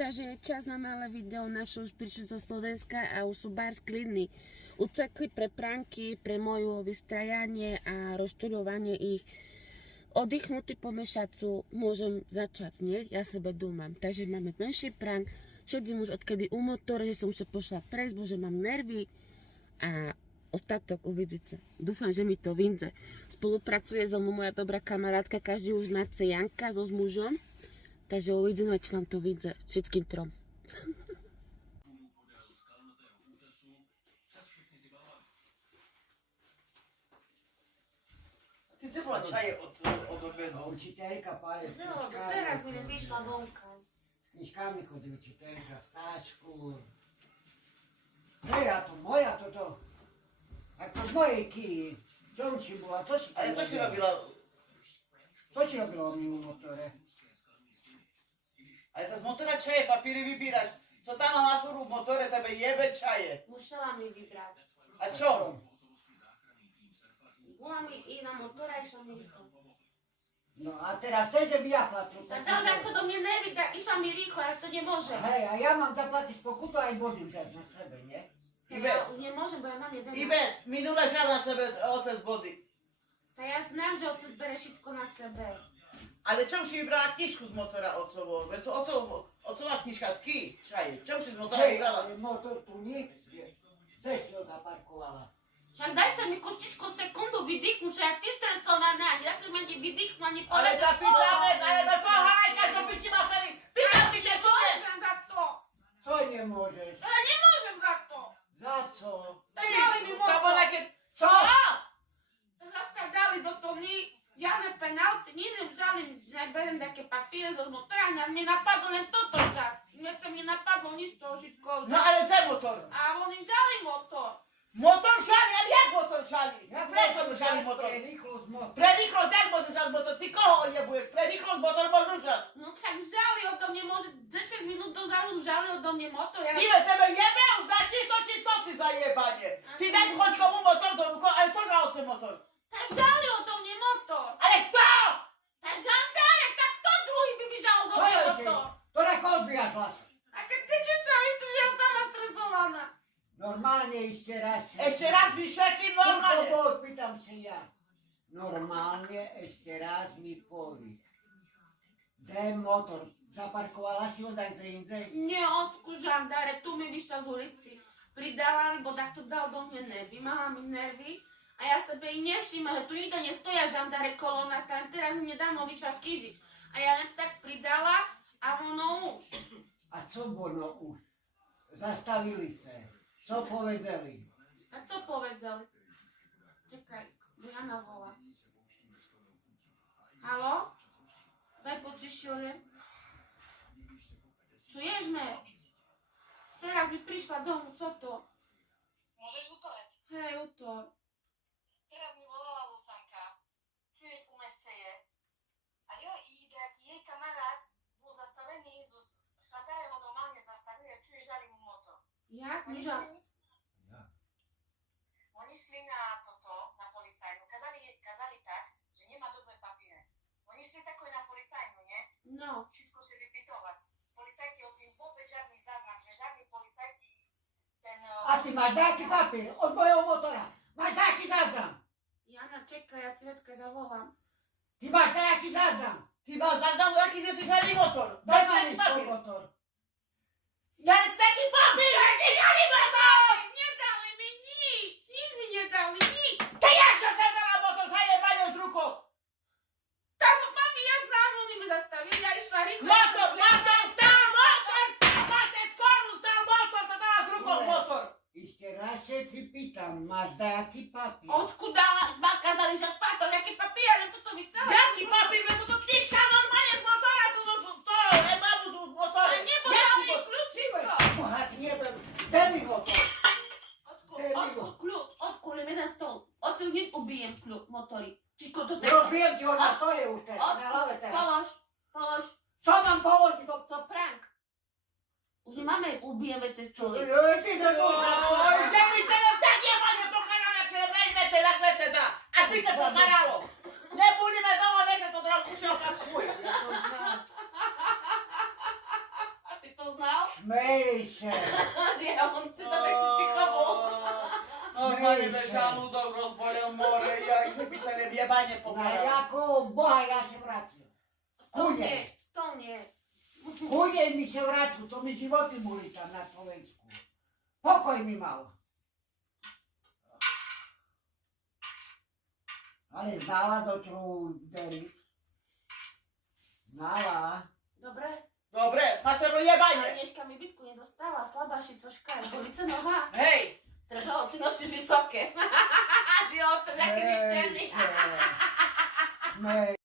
takže je čas na malé video. Naše už prišli zo Slovenska a už sú bar sklidní. Ucekli pre pránky, pre moju vystrajanie a rozčuľovanie ich. Oddychnutý po mešacu môžem začať, nie? Ja sebe dúmam. Takže máme menší prank. Šedím už odkedy u motora, že som už pošla prejsť, že mám nervy. A ostatok uvidíte. Dúfam, že mi to vyjde. Spolupracuje so mnou moja dobrá kamarátka, každý už na Janka so s mužom. Takže uvidíme, či nám to vyjde všetkým trom. Ty co bola čaje od obedu? Učiteľka pále s No, knižkami. teraz mi nevyšla vonka. S knižkami chodí učiteľka, stáčku. Hej, a to moja toto. Ako z mojej kyji. Čo si bola, co si Ale co si robila? Co si robila mi u motore? Ale to z motora čaje, papíry vybíraš. Co tam má furt v motore, tebe jebe čaje. Musela mi vybrať. A čo? Bola mi ísť na motora, išla mi rýchlo. No a teraz chceš, že by ja platil. Tak dám, ako do mne nervy, tak išla mi rýchlo, ja to nemôžem. Hej, a ja mám zaplatiť pokutu aj body vzať na sebe, nie? Ja už nemôžem, bo ja mám jeden. Ibe, minule žal na sebe oce z body. Tak ja znám, že otec bere všetko na sebe. Ale čom si vybrala knižku z motora otcovou? Veď to otcová knižka z Ky, čaje. Čom si z motora Hej, vybrala? ale motor tu nie je. Kde si ho zaparkovala? Však dajte mi koštičku sekundu vydýchnu, že ja ty stresovaná, ja chcem ani vydýchnu, ani Ale povedať. ta pýtame, ale na čo hajka, čo by si ma celý? Pýtam ti, že čo je? Môžem za to. Co nemôžeš? Ale nemôžem za to. Za co? Tak dali mi To bol motor. nejaké... Co? Zase tak dali do toho žiadne penalty, nič nevzali, neberiem také papíre zo motora, mi napadlo len toto čas. Nechce mi napadlo nič toho všetko. No ale co motor? A oni vzali motor. Motor žali, ale jak motor žali? Prečo mu žali motor? Pre rýchlosť motor. Pre rýchlosť, jak môžeš žať motor? Ty koho ojebuješ? Pre rýchlosť motor môžu žať. No tak vzali odo mne, môže 10 minút dozadu vzali odo mne motor. Ja... Ive, tebe jebe už na čisto, či co ty za jebanie? Ty daj choď komu motor do rukou, ale to žalce motor. Tak vzali odo mne motor. Ale kto? Tak žandárek, tak kto druhý by mi žal odo Co mne je ti? motor? To ako odbíjaš hlas? A keď kričica, víte, že ja sama stresovaná. Normálne ešte raz. Ešte raz vysvetlím normálne. Normálne. Pýtam si ja. Normálne ešte raz mi povíš. Kde motor? Zaparkovala si ho daj za inde? Nie, ocku žandárek, tu mi vyšla z ulici. Pridala mi, bo takto dal do mne nervy, mala mi nervy. A ja sebe ich nevšimla, že tu nikto nestoja žandárek kolo nás, tam teraz mi nedávno vyšla z kýži. A ja len tak pridala a ono už. A co bolo už? Zastavili sa. Co povedali? A co povedali? Čekaj, Jana volá. Haló? Daj potišie. Čuješ me? Teraz mi prišla domu, co to? Môžeš utorať. Hej, útor. Teraz mi volala Lusanka. Čuješ, u mesce je. A jo, ide, aký jej kamarát bol zastavený so šatárem, on normálne zastavuje, čuješ, žali mu motor. Jak? Oni Muža? šli, oni šli na toto, na policajnú. Kazali tak, že nemá dobré papíre. Oni šli tako na policajnú, nie? No. Všetko šli vypytovať. Policajti o tým vôbec žiadny záznam, že žiadni policajti ten... A ty máš nejaký papír od mojho motora? Máš nejaký záznam? Jana, čekaj, ja Cvetka zavolám. Ty máš nejaký záznam? Ty mal zaznamu, aký že si žali motor. Daj Daj ma taký mi papír. svoj motor. Ja len taký papír, že ty žali motor. Nedali mi nič! Nič mi nedali, nič! Ty jašo sa dala motor zajebanie z rukou. Tam, mami, ja znám, oni mi zastavili, ja išla rýchlo. Motor, stal motor. Máte skoro, stal motor, to dala z rukou motor. Ešte raz všetci pýtam, máš nejaký papír? Odkud dala, kazali, že spáto, jaký papír, ale to som chcela. Jaký papír, veď toto knižka normálne z motora, to je mamu z motora. Ale nebodali kľúčisko. Boha, ty nebudem. Daj mi motor. Odkud kľúč, odkud len jeden stôl. Odkud už nič ubijem motory. Čižko to Robiłem ci ho na stole už teraz, na hlave Odkud, teraz. polož. Co mám položiť? To prank. Už nemáme ubijem veci stoly. Ty to Oj, že mi to tak je môžeme pokaralo, že nebrejme na švece dá. Až by sa pokaralo. Nebudeme doma, vieš, to drogu už je opaskuje. Ty to poznal? Smej się. Nie, on si to tak si ticho bol. Normalnie bez żaludok rozbolał more, ja i żeby sobie jebanie Na pokarał. jaką Boha ja się wracam? Stone. Chunie mi się wracam, to mi životy muli tam na Slovensku. Pokoj mi mal. Ale znala do čoho deliť. Znala. Dobre, Dobre, Marcelo ale jebanie. Ježka mi bytku nedostala, slabá šicoška, bolice noha. Hej, Trebalo ti nosiť vysoké. Ty oto, jaký vyťaný. Smej.